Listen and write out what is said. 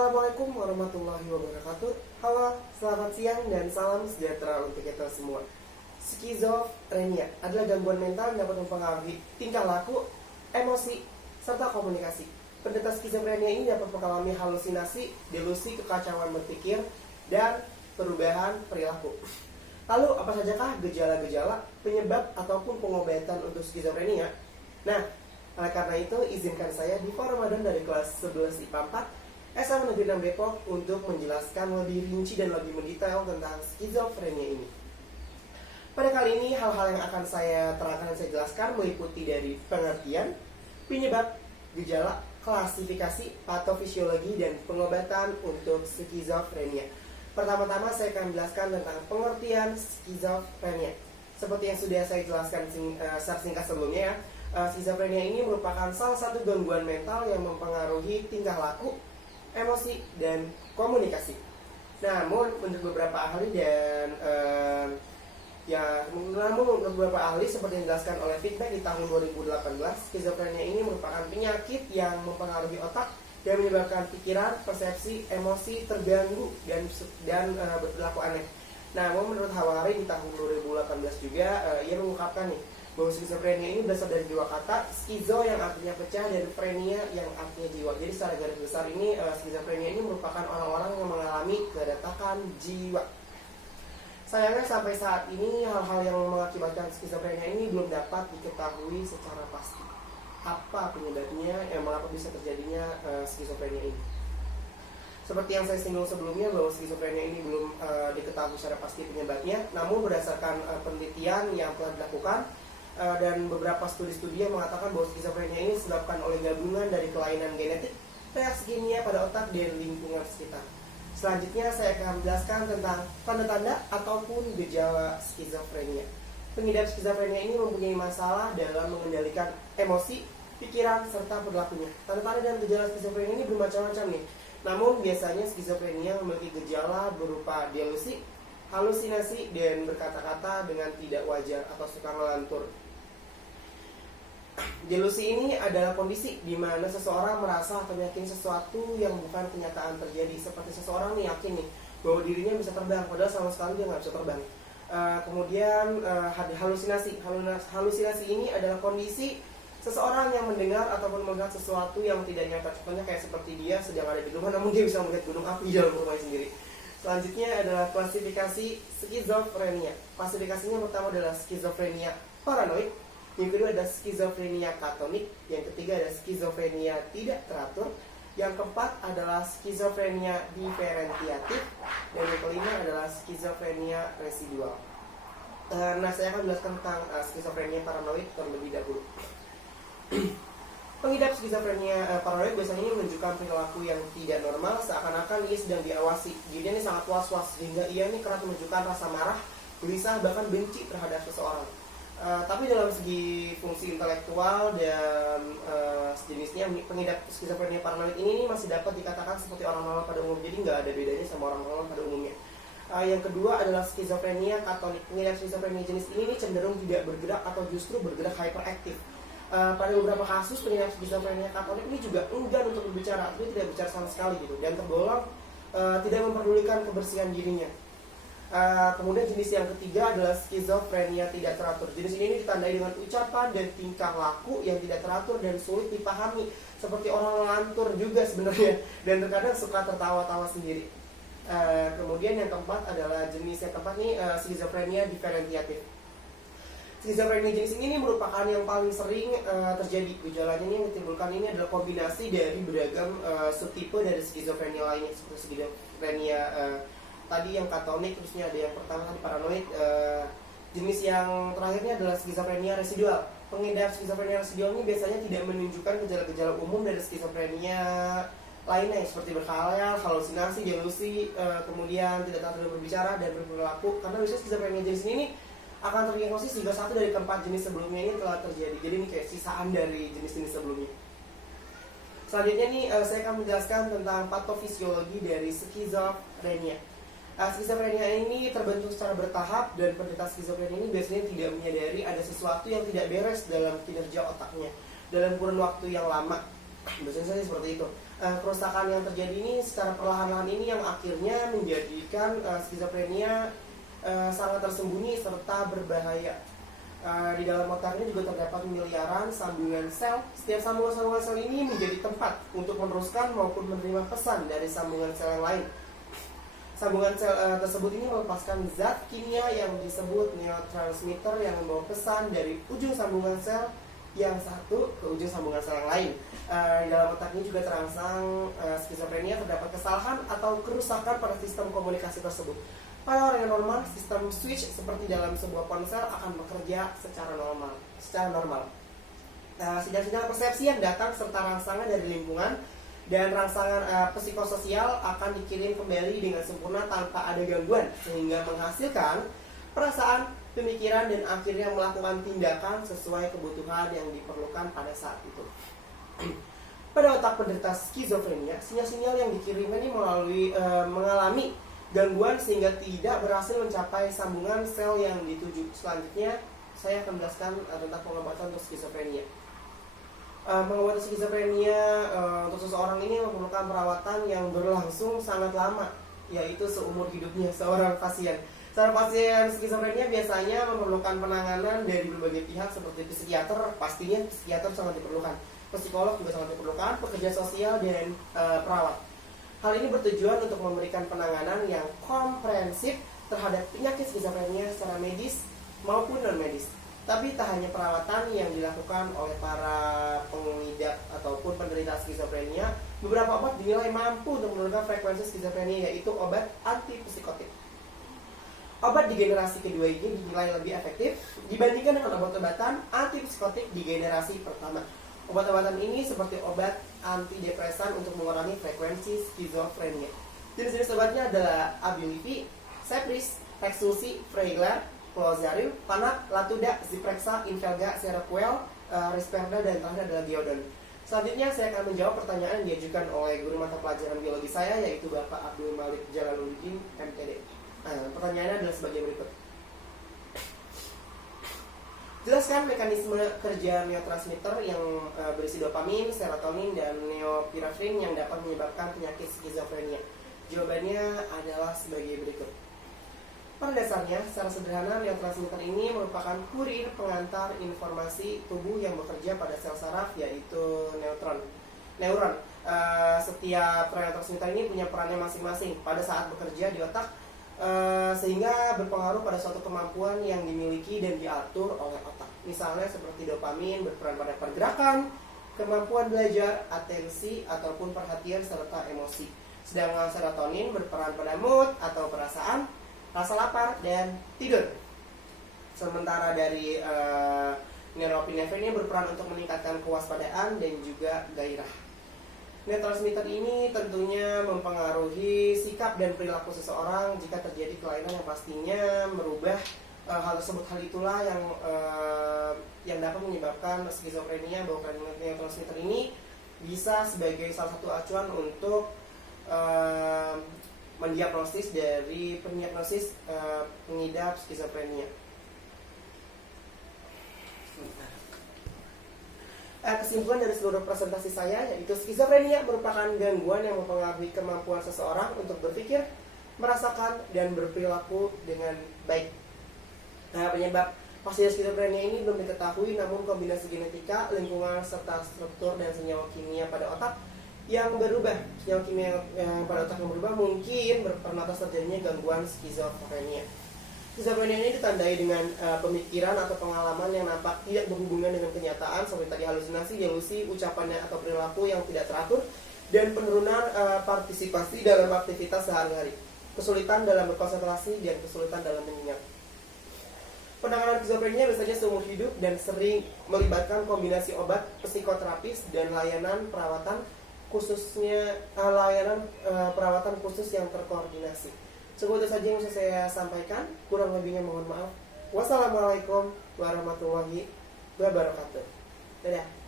Assalamualaikum warahmatullahi wabarakatuh. Halo, selamat siang dan salam sejahtera untuk kita semua. Skizofrenia adalah gangguan mental yang dapat mempengaruhi tingkah laku, emosi, serta komunikasi. Penderita skizofrenia ini dapat mengalami halusinasi, delusi, kekacauan berpikir, dan perubahan perilaku. Lalu, apa sajakah gejala-gejala, penyebab, ataupun pengobatan untuk skizofrenia? Nah, oleh karena itu, izinkan saya di Forum Ramadan dari kelas 11 IPA 4 SMA Negeri 6 Depok untuk menjelaskan lebih rinci dan lebih mendetail tentang skizofrenia ini. Pada kali ini, hal-hal yang akan saya terangkan dan saya jelaskan meliputi dari pengertian, penyebab, gejala, klasifikasi, patofisiologi, dan pengobatan untuk skizofrenia. Pertama-tama saya akan menjelaskan tentang pengertian skizofrenia. Seperti yang sudah saya jelaskan secara singkat sebelumnya, skizofrenia ini merupakan salah satu gangguan mental yang mempengaruhi tingkah laku, emosi, dan komunikasi. Namun menurut beberapa ahli menurut beberapa ahli seperti yang dijelaskan oleh feedback di tahun 2018, skizofrenia ini merupakan penyakit yang mempengaruhi otak dan menyebabkan pikiran, persepsi, emosi terganggu dan berperilaku aneh. Namun menurut Hawari di tahun 2018 juga ia mengungkapkan bahwa skizofrenia ini berasal dari dua kata, skizo yang artinya pecah dan frenia yang artinya jiwa. Jadi secara garis besar ini skizofrenia ini merupakan orang-orang yang mengalami keretakan jiwa. Sayangnya sampai saat ini hal-hal yang mengakibatkan skizofrenia ini belum dapat diketahui secara pasti. Apa penyebabnya, mengapa bisa terjadinya skizofrenia ini? Seperti yang saya singgung sebelumnya bahwa skizofrenia ini belum diketahui secara pasti penyebabnya. Namun berdasarkan penelitian yang telah dilakukan dan beberapa studi-studi yang mengatakan bahwa skizofrenia ini disebabkan oleh gabungan dari kelainan genetik, reaksi kimia pada otak, dan lingkungan sekitar. Selanjutnya saya akan menjelaskan tentang tanda-tanda ataupun gejala skizofrenia. Pengidap skizofrenia ini mempunyai masalah dalam mengendalikan emosi, pikiran, serta perilakunya. Tanda-tanda dan gejala skizofrenia ini bermacam-macam nih. Namun biasanya skizofrenia memiliki gejala berupa delusi, halusinasi, dan berkata-kata dengan tidak wajar atau suka ngelantur. Delusi ini adalah kondisi di mana seseorang merasa atau meyakini sesuatu yang bukan kenyataan terjadi. Seperti seseorang nih yakin bahwa dirinya bisa terbang, padahal sama sekali dia nggak bisa terbang. Kemudian halusinasi. Halusinasi ini adalah kondisi seseorang yang mendengar ataupun melihat sesuatu yang tidak nyata. Contohnya kayak seperti dia sedang ada di rumah, namun dia bisa melihat gunung api di dalam rumahnya sendiri. Selanjutnya adalah klasifikasi skizofrenia. Klasifikasinya pertama adalah skizofrenia paranoid, yang kedua ada skizofrenia katonik, yang ketiga ada skizofrenia tidak teratur, yang keempat adalah skizofrenia diferentiatif, dan yang kelima adalah skizofrenia residual. Nah, saya akan menjelaskan tentang skizofrenia paranoid terlebih dahulu. Pengidap skizofrenia paranoid biasanya ini menunjukkan perilaku yang tidak normal, seakan-akan ia sedang diawasi. Jadi dia ini sangat was-was, sehingga ia ini kerap menunjukkan rasa marah, gelisah, bahkan benci terhadap seseorang. Tapi dalam segi fungsi intelektual dan sejenisnya, pengidap skizofrenia paranoid ini masih dapat dikatakan seperti orang normal pada umumnya, jadi nggak ada bedanya sama orang normal pada umumnya. Yang kedua adalah skizofrenia katonik. Pengidap skizofrenia jenis ini cenderung tidak bergerak atau justru bergerak hyperaktif. Pada beberapa kasus pengidap skizofrenia katonik ini juga enggan untuk berbicara, dia tidak bicara sama sekali gitu, dan tergolong tidak memperdulikan kebersihan dirinya. Kemudian jenis yang ketiga adalah skizofrenia tidak teratur. Jenis ini ditandai dengan ucapan dan tingkah laku yang tidak teratur dan sulit dipahami, seperti orang ngelantur juga sebenarnya, dan terkadang suka tertawa-tawa sendiri. Kemudian yang keempat adalah jenis yang keempat nih, skizofrenia diferentiatif. Skizofrenia jenis ini merupakan yang paling sering terjadi. Gejalanya ini yang ditimbulkan ini adalah kombinasi dari beragam subtipe dari skizofrenia lainnya, seperti skizofrenia tadi yang katonik, terusnya ada yang pertama tadi paranoid. Jenis yang terakhirnya adalah skizofrenia residual. Pengidap skizofrenia residual ini biasanya tidak menunjukkan gejala-gejala umum dari skizofrenia lainnya, seperti berkhayal, halusinasi, delusi, kemudian tidak tahu berbicara dan berperilaku. Karena biasanya skizofrenia jenis ini akan terdiagnosis jika satu dari keempat jenis sebelumnya ini telah terjadi. Jadi ini kayak sisaan dari jenis-jenis sebelumnya. Selanjutnya nih saya akan menjelaskan tentang patofisiologi dari skizofrenia. Skizofrenia ini terbentuk secara bertahap, dan penderita skizofrenia ini biasanya tidak menyadari ada sesuatu yang tidak beres dalam kinerja otaknya dalam kurun waktu yang lama. Biasanya seperti itu. Kerusakan yang terjadi ini secara perlahan-lahan ini yang akhirnya menjadikan skizofrenia sangat tersembunyi serta berbahaya. Di dalam otak ini juga terdapat miliaran sambungan sel. Setiap sambungan sel ini menjadi tempat untuk meneruskan maupun menerima pesan dari sambungan sel yang lain. Sambungan sel tersebut ini melepaskan zat kimia yang disebut neurotransmitter yang membawa pesan dari ujung sambungan sel yang satu ke ujung sambungan sel yang lain. Di dalam otak ini juga terangsang skizofrenia terdapat kesalahan atau kerusakan pada sistem komunikasi tersebut. Pada orang yang normal, sistem switch seperti dalam sebuah ponsel akan bekerja secara normal. Sinyal-sinyal persepsi yang datang serta rangsangan dari lingkungan dan rangsangan psikososial akan dikirim kembali dengan sempurna tanpa ada gangguan, sehingga menghasilkan perasaan, pemikiran, dan akhirnya melakukan tindakan sesuai kebutuhan yang diperlukan pada saat itu. Pada otak penderita skizofrenia, sinyal-sinyal yang dikirimkan ini mengalami gangguan sehingga tidak berhasil mencapai sambungan sel yang dituju. Selanjutnya, saya akan menjelaskan tentang pengobatan untuk skizofrenia. Pengobatan skizofrenia untuk seseorang ini memerlukan perawatan yang berlangsung sangat lama, yaitu seumur hidupnya seorang pasien. Seorang pasien skizofrenia biasanya memerlukan penanganan dari berbagai pihak seperti psikiater, pastinya psikiater sangat diperlukan, psikolog juga sangat diperlukan, pekerja sosial, dan perawat. Hal ini bertujuan untuk memberikan penanganan yang komprehensif terhadap penyakit skizofrenia secara medis maupun non-medis. Tapi tak hanya perawatan yang dilakukan oleh para pengidap ataupun penderita skizofrenia, beberapa obat dinilai mampu untuk menurunkan frekuensi skizofrenia, yaitu obat antipsikotik. Obat di generasi kedua ini dinilai lebih efektif dibandingkan dengan obat-obatan antipsikotik di generasi pertama. Obat-obatan ini seperti obat antidepresan untuk mengurangi frekuensi skizofrenia. Jenis-jenis obatnya adalah Abilify, Cepris, Rexulti, Freelar, Clozaril, Panax, Latuda, Zyprexa, Infelga, Seroquel, Risperidone, dan terakhir adalah Diodon. Selanjutnya saya akan menjawab pertanyaan yang diajukan oleh guru mata pelajaran biologi saya, yaitu Bapak Abdul Malik Jalaluddin, MTD. Pertanyaannya adalah sebagai berikut. Jelaskan mekanisme kerja neurotransmitter yang berisi dopamin, serotonin, dan norepinefrin yang dapat menyebabkan penyakit skizofrenia. Jawabannya adalah sebagai berikut. Pada dasarnya, secara sederhana, neurotransmitter ini merupakan kurir pengantar informasi tubuh yang bekerja pada sel saraf, yaitu neuron. Setiap neurotransmitter ini punya perannya masing-masing pada saat bekerja di otak, sehingga berpengaruh pada suatu kemampuan yang dimiliki dan diatur oleh otak. Misalnya seperti dopamin berperan pada pergerakan, kemampuan belajar, atensi, ataupun perhatian serta emosi. Sedangkan serotonin berperan pada mood atau perasaan, rasa lapar, dan tidur. Sementara dari norepinefrin ini berperan untuk meningkatkan kewaspadaan dan juga gairah. Neurotransmitter ini tentunya mempengaruhi sikap dan perilaku seseorang jika terjadi kelainan yang pastinya merubah hal tersebut. Hal itulah yang dapat menyebabkan skizofrenia, bahwa neurotransmitter ini bisa sebagai salah satu acuan untuk mendiagnosis dari pengidap skizofrenia. Kesimpulan dari seluruh presentasi saya yaitu skizofrenia merupakan gangguan yang mempengaruhi kemampuan seseorang untuk berpikir, merasakan, dan berperilaku dengan baik. Penyebab pasti skizofrenia ini belum diketahui, namun kombinasi genetika, lingkungan, serta struktur dan senyawa kimia pada otak yang berubah, senyawa kimia yang pada otak yang berubah mungkin berperan atas terjadinya gangguan skizofrenia. Skizofrenia ini ditandai dengan pemikiran atau pengalaman yang nampak tidak berhubungan dengan kenyataan, seperti tadi halusinasi, delusi, ucapannya atau perilaku yang tidak teratur, dan penurunan partisipasi dalam aktivitas sehari-hari, kesulitan dalam berkonsentrasi, dan kesulitan dalam mengingat. Penanganan skizofrenia biasanya seumur hidup dan sering melibatkan kombinasi obat, psikoterapis, dan layanan perawatan perawatan khusus yang terkoordinasi. Cukup itu saja yang bisa saya sampaikan. Kurang lebihnya mohon maaf. Wassalamualaikum warahmatullahi wabarakatuh. Dadah.